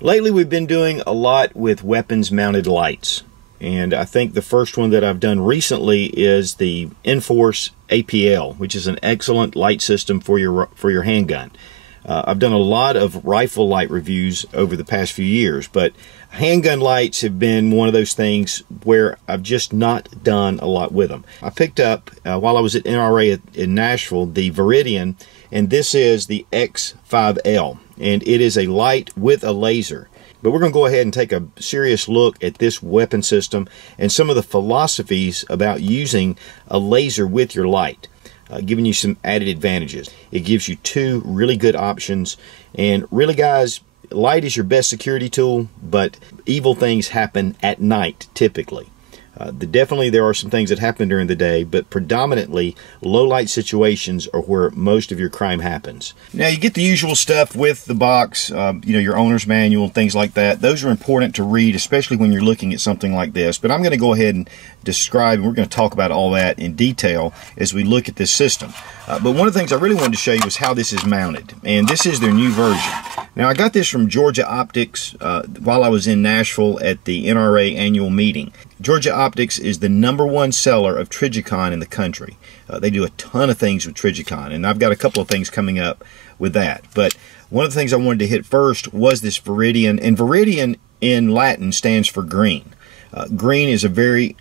Lately we've been doing a lot with weapons mounted lights, and I think the first one that I've done recently is the Enforce APL, which is an excellent light system for your handgun. I've done a lot of rifle light reviews over the past few years, but handgun lights have been one of those things where I've just not done a lot with them. I picked up, while I was at NRA in Nashville, the Viridian, and this is the X5L, and it is a light with a laser. But we're going to go ahead and take a serious look at this weapon system and some of the philosophies about using a laser with your light. Giving you some added advantages. It gives you two really good options, and really guys, light is your best security tool, but evil things happen at night typically. Definitely there are some things that happen during the day, but predominantly low light situations are where most of your crime happens. Now you get the usual stuff with the box, your owner's manual, things like that. Those are important to read, especially when you're looking at something like this. But I'm going to go ahead and describe, and we're going to talk about all that in detail as we look at this system. But one of the things I really wanted to show you is how this is mounted, and this is their new version. Now I got this from Georgia Optics while I was in Nashville at the NRA annual meeting. Georgia Optics is the #1 seller of Trijicon in the country. They do a ton of things with Trijicon, and I've got a couple of things coming up with that. But one of the things I wanted to hit first was this Viridian, and Viridian in Latin stands for green. Green is a very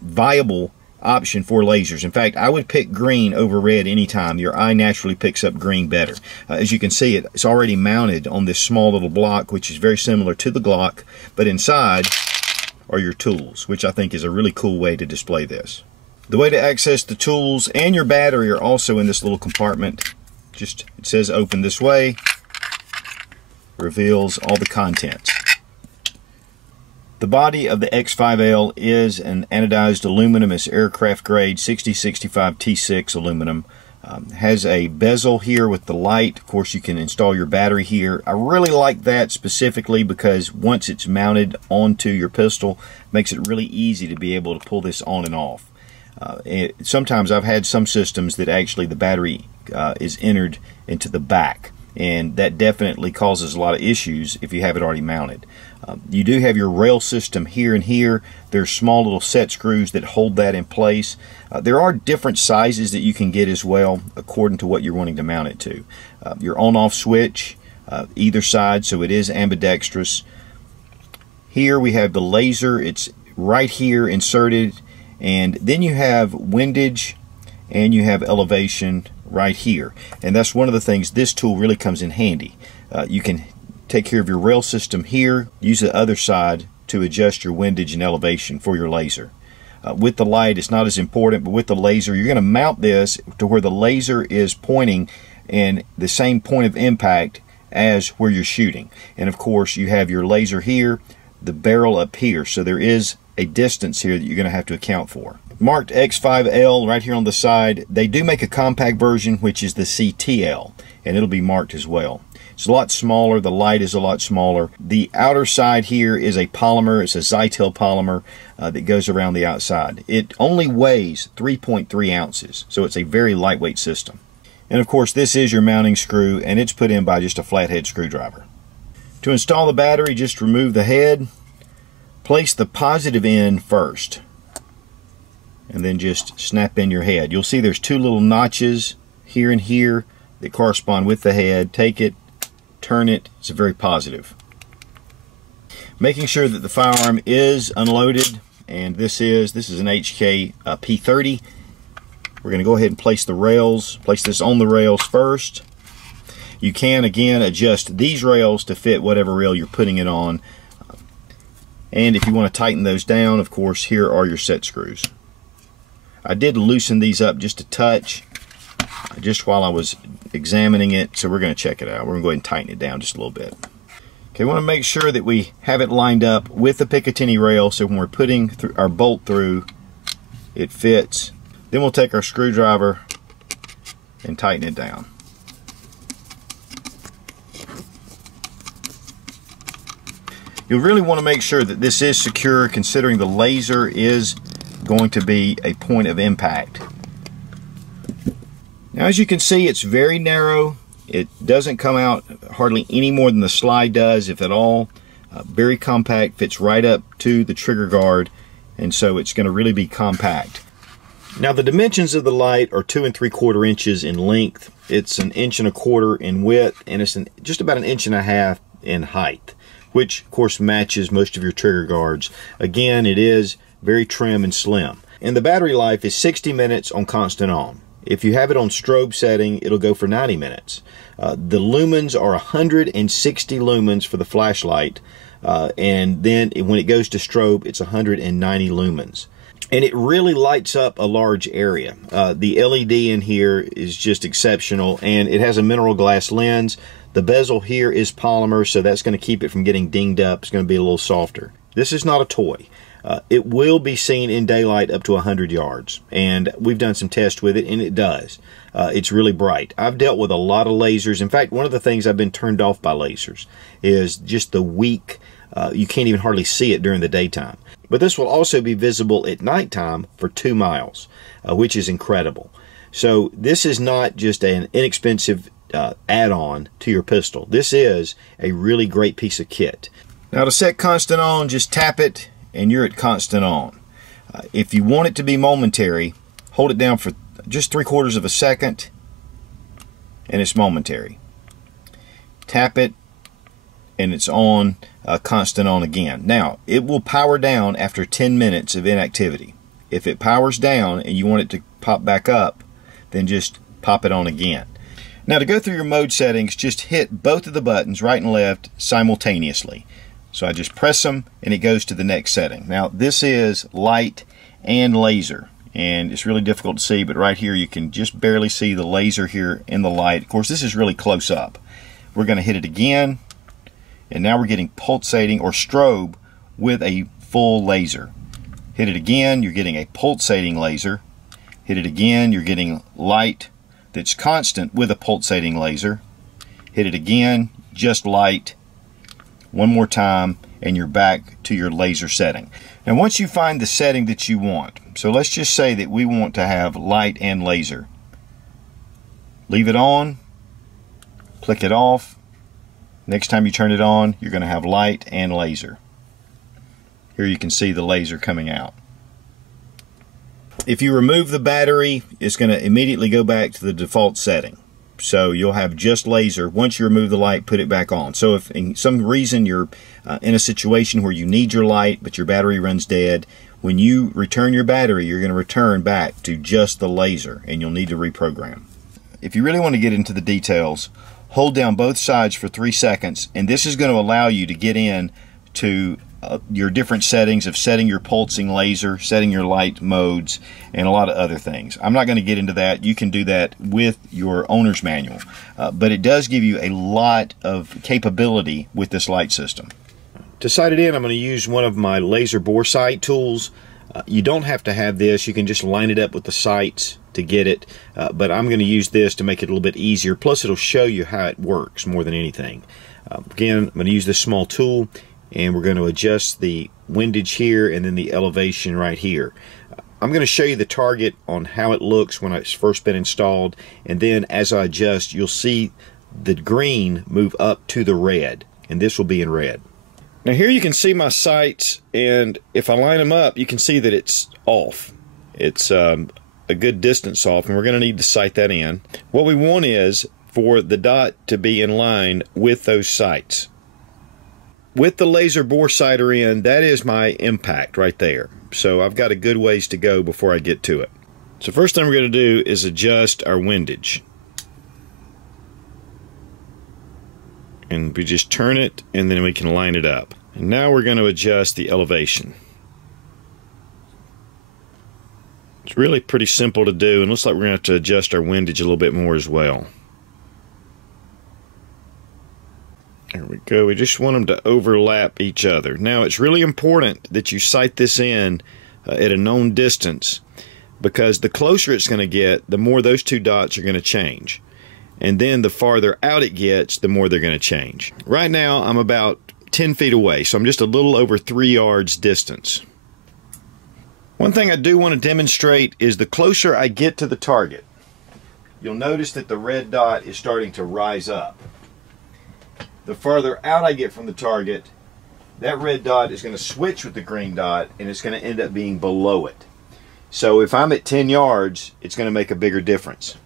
viable option for lasers. In fact, I would pick green over red anytime. Your eye naturally picks up green better. As you can see, it's already mounted on this small little block, which is very similar to the Glock, but inside are your tools, which I think is a really cool way to display this. The way to access the tools and your battery are also in this little compartment. It says open this way, reveals all the contents. The body of the X5L is an anodized aluminum. It's aircraft grade 6065 T6 aluminum. Has a bezel here with the light. Of course, you can install your battery here. I really like that specifically because once it's mounted onto your pistol, it makes it really easy to be able to pull this on and off. Sometimes I've had some systems that actually the battery is entered into the back, and that definitely causes a lot of issues if you have it already mounted. You do have your rail system here and here. There's small little set screws that hold that in place. There are different sizes that you can get as well according to what you're wanting to mount it to. Your on-off switch either side, so it is ambidextrous. Here we have the laser. It's right here inserted, and then you have windage and you have elevation right here, and that's one of the things this tool really comes in handy. You can take care of your rail system here, use the other side to adjust your windage and elevation for your laser. With the light, it's not as important, but with the laser, you're going to mount this to where the laser is pointing in the same point of impact as where you're shooting. And of course, you have your laser here, the barrel up here, so there is a distance here that you're going to have to account for. Marked X5L right here on the side. They do make a compact version, which is the CTL, and it'll be marked as well. It's a lot smaller. The light is a lot smaller. The outer side here is a polymer. It's a Zytel polymer that goes around the outside. It only weighs 3.3 ounces, so it's a very lightweight system. And of course, this is your mounting screw, and it's put in by just a flathead screwdriver. To install the battery, just remove the head, place the positive end first, and then just snap in your head. You'll see there's two little notches here and here that correspond with the head. Take it, turn it, it's very positive. Making sure that the firearm is unloaded, and this is an HK P30. We're going to go ahead and place this on the rails first. You can again adjust these rails to fit whatever rail you're putting it on, and if you want to tighten those down, of course, here are your set screws. I did loosen these up just a touch just while I was examining it, so we're going to check it out. We're going to go ahead and tighten it down just a little bit. Okay, we want to make sure that we have it lined up with the Picatinny rail, so when we're putting our bolt through, it fits. Then we'll take our screwdriver and tighten it down. You'll really want to make sure that this is secure, considering the laser is going to be a point of impact. Now, as you can see, it's very narrow. It doesn't come out hardly any more than the slide does, if at all. Very compact, fits right up to the trigger guard, and so it's going to really be compact. Now the dimensions of the light are 2 3/4 inches in length. It's 1 1/4 inches in width, and it's just about 1.5 inches in height, which of course matches most of your trigger guards. Again, it is very trim and slim. And the battery life is 60 minutes on constant on. If you have it on strobe setting, it'll go for 90 minutes. The lumens are 160 lumens for the flashlight, and then when it goes to strobe, it's 190 lumens. And it really lights up a large area. The LED in here is just exceptional, and it has a mineral glass lens. The bezel here is polymer, so that's going to keep it from getting dinged up. It's going to be a little softer. This is not a toy. It will be seen in daylight up to 100 yards, and we've done some tests with it, and it does. It's really bright. I've dealt with a lot of lasers. In fact, one of the things I've been turned off by lasers is just the weak, you can't even hardly see it during the daytime. But this will also be visible at nighttime for 2 miles, which is incredible. So this is not just an inexpensive add-on to your pistol. This is a really great piece of kit. Now to set constant on, just tap it and you're at constant on. If you want it to be momentary, hold it down for just 3/4 of a second and it's momentary. Tap it and it's on, constant on again. Now it will power down after 10 minutes of inactivity. If it powers down and you want it to pop back up, then just pop it on again. Now to go through your mode settings, just hit both of the buttons, right and left, simultaneously. So I just press them and it goes to the next setting. Now this is light and laser, and it's really difficult to see, but right here you can just barely see the laser here in the light. Of course this is really close up. We're going to hit it again, and now we're getting pulsating or strobe with a full laser. Hit it again, you're getting a pulsating laser. Hit it again, you're getting light that's constant with a pulsating laser. Hit it again, just light. One more time, and you're back to your laser setting. Now once you find the setting that you want, so let's just say that we want to have light and laser. Leave it on, click it off. Next time you turn it on, you're going to have light and laser. Here you can see the laser coming out. If you remove the battery, it's going to immediately go back to the default setting. So you'll have just laser. Once you remove the light, put it back on. So if in some reason you're in a situation where you need your light but your battery runs dead, when you return your battery, you're going to return back to just the laser, and you'll need to reprogram. If you really want to get into the details, hold down both sides for 3 seconds, and this is going to allow you to get in to your different settings of setting your pulsing laser, setting your light modes, and a lot of other things. I'm not going to get into that. You can do that with your owner's manual, but it does give you a lot of capability with this light system. To sight it in, I'm going to use one of my laser bore sight tools. You don't have to have this. You can just line it up with the sights to get it, but I'm going to use this to make it a little bit easier. Plus it'll show you how it works more than anything. Again, I'm going to use this small tool, and we're going to adjust the windage here and then the elevation right here. I'm going to show you the target on how it looks when it's first been installed, and then as I adjust, you'll see the green move up to the red, and this will be in red. Now here you can see my sights, and if I line them up, you can see that it's off. It's a good distance off, and we're going to need to sight that in. What we want is for the dot to be in line with those sights. With the laser bore sighter in, that is my impact right there. So I've got a good ways to go before I get to it. So first thing we're going to do is adjust our windage. And we just turn it, and then we can line it up. And now we're going to adjust the elevation. It's really pretty simple to do, and looks like we're going to have to adjust our windage a little bit more as well. There we go. We just want them to overlap each other. Now it's really important that you sight this in at a known distance, because the closer it's going to get, the more those two dots are going to change. And then the farther out it gets, the more they're going to change. Right now I'm about 10 feet away, so I'm just a little over 3 yards distance. One thing I do want to demonstrate is the closer I get to the target, you'll notice that the red dot is starting to rise up. The farther out I get from the target, that red dot is going to switch with the green dot, and it's going to end up being below it. So if I'm at 10 yards, it's going to make a bigger difference.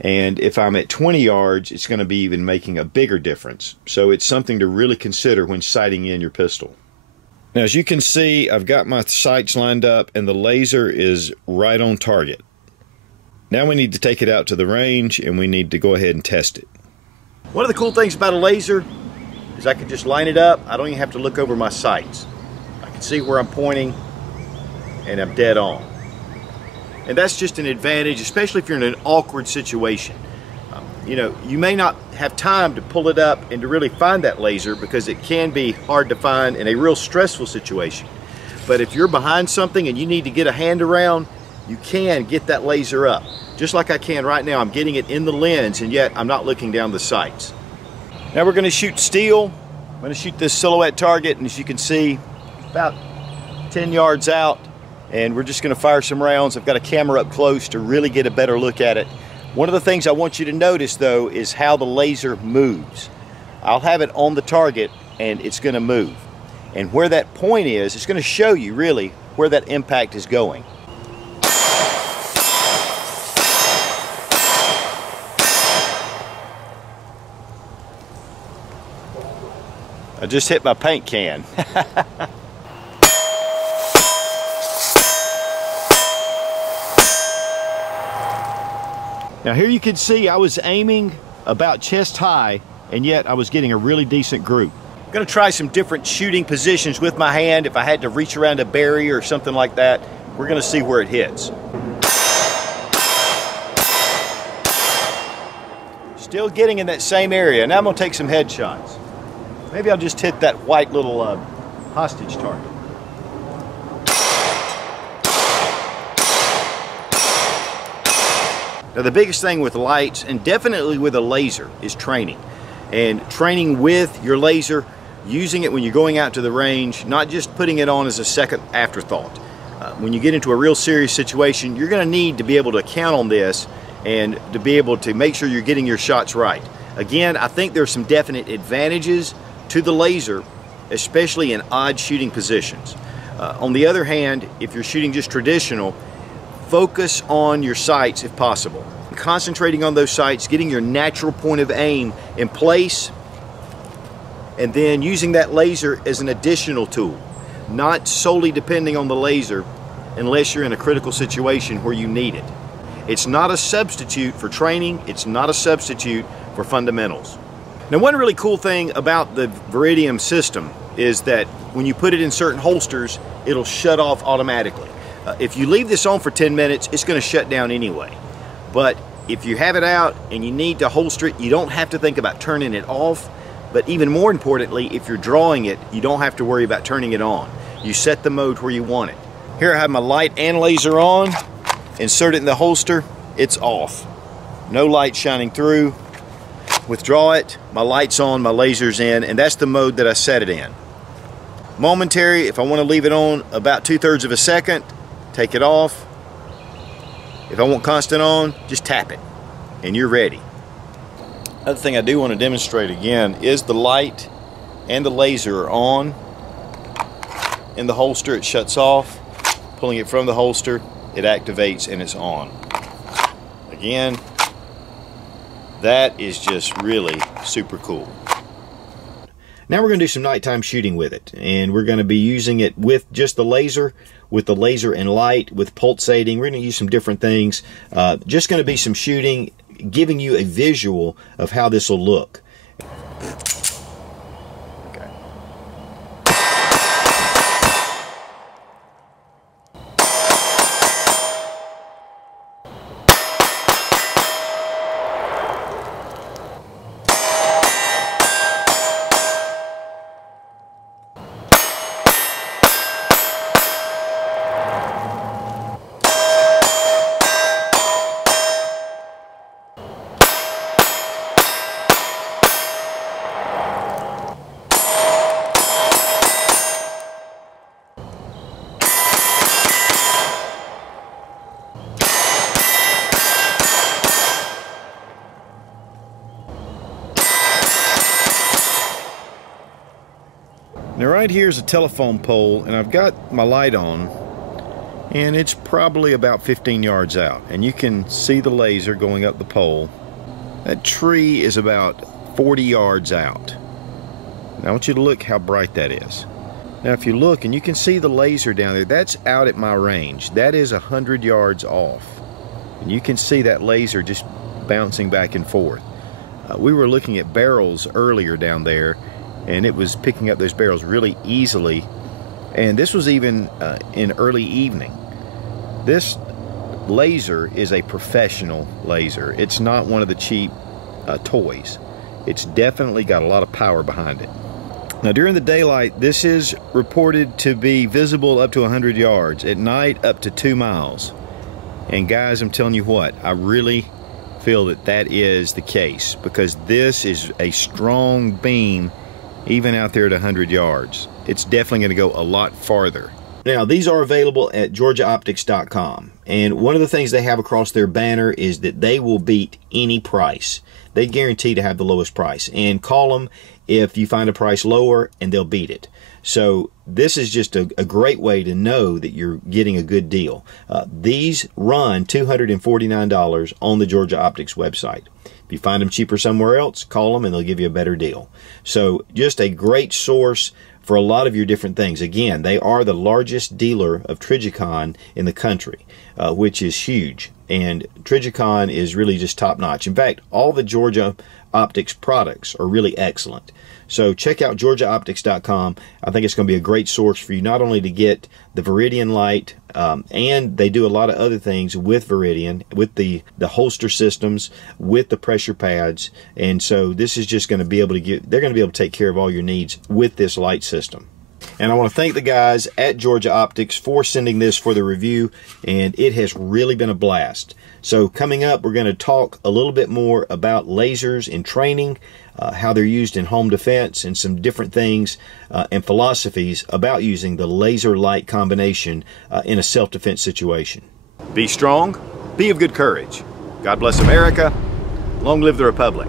And if I'm at 20 yards, it's going to be even making a bigger difference. So it's something to really consider when sighting in your pistol. Now, as you can see, I've got my sights lined up and the laser is right on target. Now we need to take it out to the range and we need to go ahead and test it. One of the cool things about a laser is I can just line it up. I don't even have to look over my sights. I can see where I'm pointing and I'm dead on. And that's just an advantage, especially if you're in an awkward situation. You know, you may not have time to pull it up and to really find that laser because it can be hard to find in a real stressful situation. But if you're behind something and you need to get a hand around, you can get that laser up. Just like I can right now, I'm getting it in the lens and yet I'm not looking down the sights. Now we're going to shoot steel. I'm going to shoot this silhouette target, and as you can see, about 10 yards out, and we're just going to fire some rounds. I've got a camera up close to really get a better look at it. One of the things I want you to notice though is how the laser moves. I'll have it on the target and it's going to move. And where that point is, it's going to show you really where that impact is going. I just hit my paint can. Now here you can see I was aiming about chest high, and yet I was getting a really decent group. I'm going to try some different shooting positions with my hand. If I had to reach around a barrier or something like that, we're going to see where it hits. Still getting in that same area. Now I'm going to take some headshots. Maybe I'll just hit that white little hostage target. Now the biggest thing with lights, and definitely with a laser, is training. And training with your laser, using it when you're going out to the range, not just putting it on as a second afterthought. When you get into a real serious situation, you're going to need to be able to count on this and to be able to make sure you're getting your shots right. Again, I think there's some definite advantages to the laser, especially in odd shooting positions. On the other hand, if you're shooting just traditional, focus on your sights if possible. Concentrating on those sights, getting your natural point of aim in place, and then using that laser as an additional tool, not solely depending on the laser unless you're in a critical situation where you need it. It's not a substitute for training, it's not a substitute for fundamentals. Now, one really cool thing about the Viridian system is that when you put it in certain holsters, it'll shut off automatically. If you leave this on for 10 minutes, it's going to shut down anyway. But if you have it out and you need to holster it, you don't have to think about turning it off. But even more importantly, if you're drawing it, you don't have to worry about turning it on. You set the mode where you want it. Here I have my light and laser on. Insert it in the holster, it's off. No light shining through. Withdraw it, my light's on, my laser's in, and that's the mode that I set it in. Momentary, if I want to leave it on about 2/3 of a second, take it off. If I want constant on, just tap it, and you're ready. Another thing I do want to demonstrate again is the light and the laser are on. In the holster, it shuts off. Pulling it from the holster, it activates and it's on. Again, that is just really super cool. Now we're going to do some nighttime shooting with it, and we're going to be using it with just the laser, with the laser and light, with pulsating. We're going to use some different things. Just going to be some shooting, giving you a visual of how this will look. Okay. Now right here is a telephone pole, and I've got my light on, and it's probably about 15 yards out, and you can see the laser going up the pole. That tree is about 40 yards out. Now I want you to look how bright that is. Now if you look, and you can see the laser down there, that's out at my range. That is 100 yards off, and you can see that laser just bouncing back and forth. We were looking at barrels earlier down there, and it was picking up those barrels really easily, and this was even in early evening. This laser is a professional laser. It's not one of the cheap toys. It's definitely got a lot of power behind it. Now during the daylight, this is reported to be visible up to 100 yards. At night, up to 2 miles. And guys, I'm telling you what, I really feel that that is the case, because this is a strong beam even out there at 100 yards. It's definitely going to go a lot farther. Now, these are available at GeorgiaOptics.com, and one of the things they have across their banner is that they will beat any price. They guarantee to have the lowest price, and call them if you find a price lower and they'll beat it. So this is just a great way to know that you're getting a good deal. These run $249 on the Georgia Optics website. If you find them cheaper somewhere else, call them and they'll give you a better deal. So just a great source for a lot of your different things. Again, they are the largest dealer of Trijicon in the country, which is huge. And Trijicon is really just top notch. In fact, all the Georgia Optics products are really excellent. So check out GeorgiaOptics.com. I think it's going to be a great source for you, not only to get the Viridian light, and they do a lot of other things with Viridian, with the holster systems, with the pressure pads. And so this is just going to be able to they're going to be able to take care of all your needs with this light system. And I want to thank the guys at Georgia Optics for sending this for the review, and it has really been a blast. So coming up, we're going to talk a little bit more about lasers in training, how they're used in home defense, and some different things and philosophies about using the laser light combination in a self-defense situation. Be strong, be of good courage. God bless America. Long live the Republic.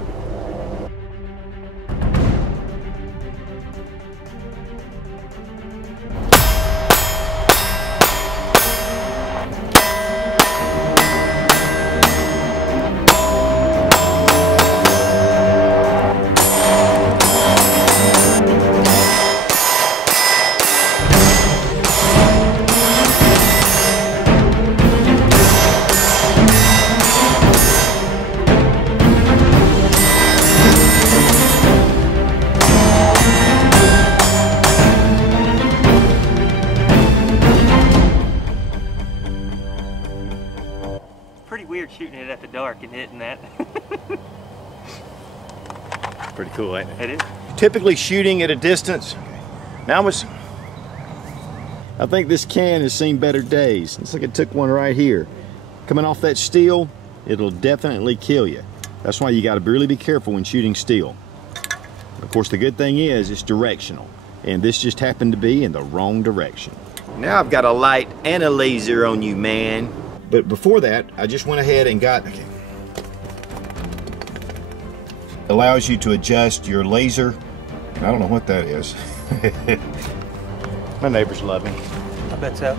Pretty weird shooting it at the dark and hitting that. Pretty cool, ain't it? It is. Typically shooting at a distance. Now I think this can has seen better days. Looks like it took one right here. Coming off that steel, it'll definitely kill you. That's why you got to really be careful when shooting steel. Of course, the good thing is it's directional, and this just happened to be in the wrong direction. Now I've got a light and a laser on you, man. But before that, I just went ahead and got... Allows you to adjust your laser. I don't know what that is. My neighbors love me. I bet so.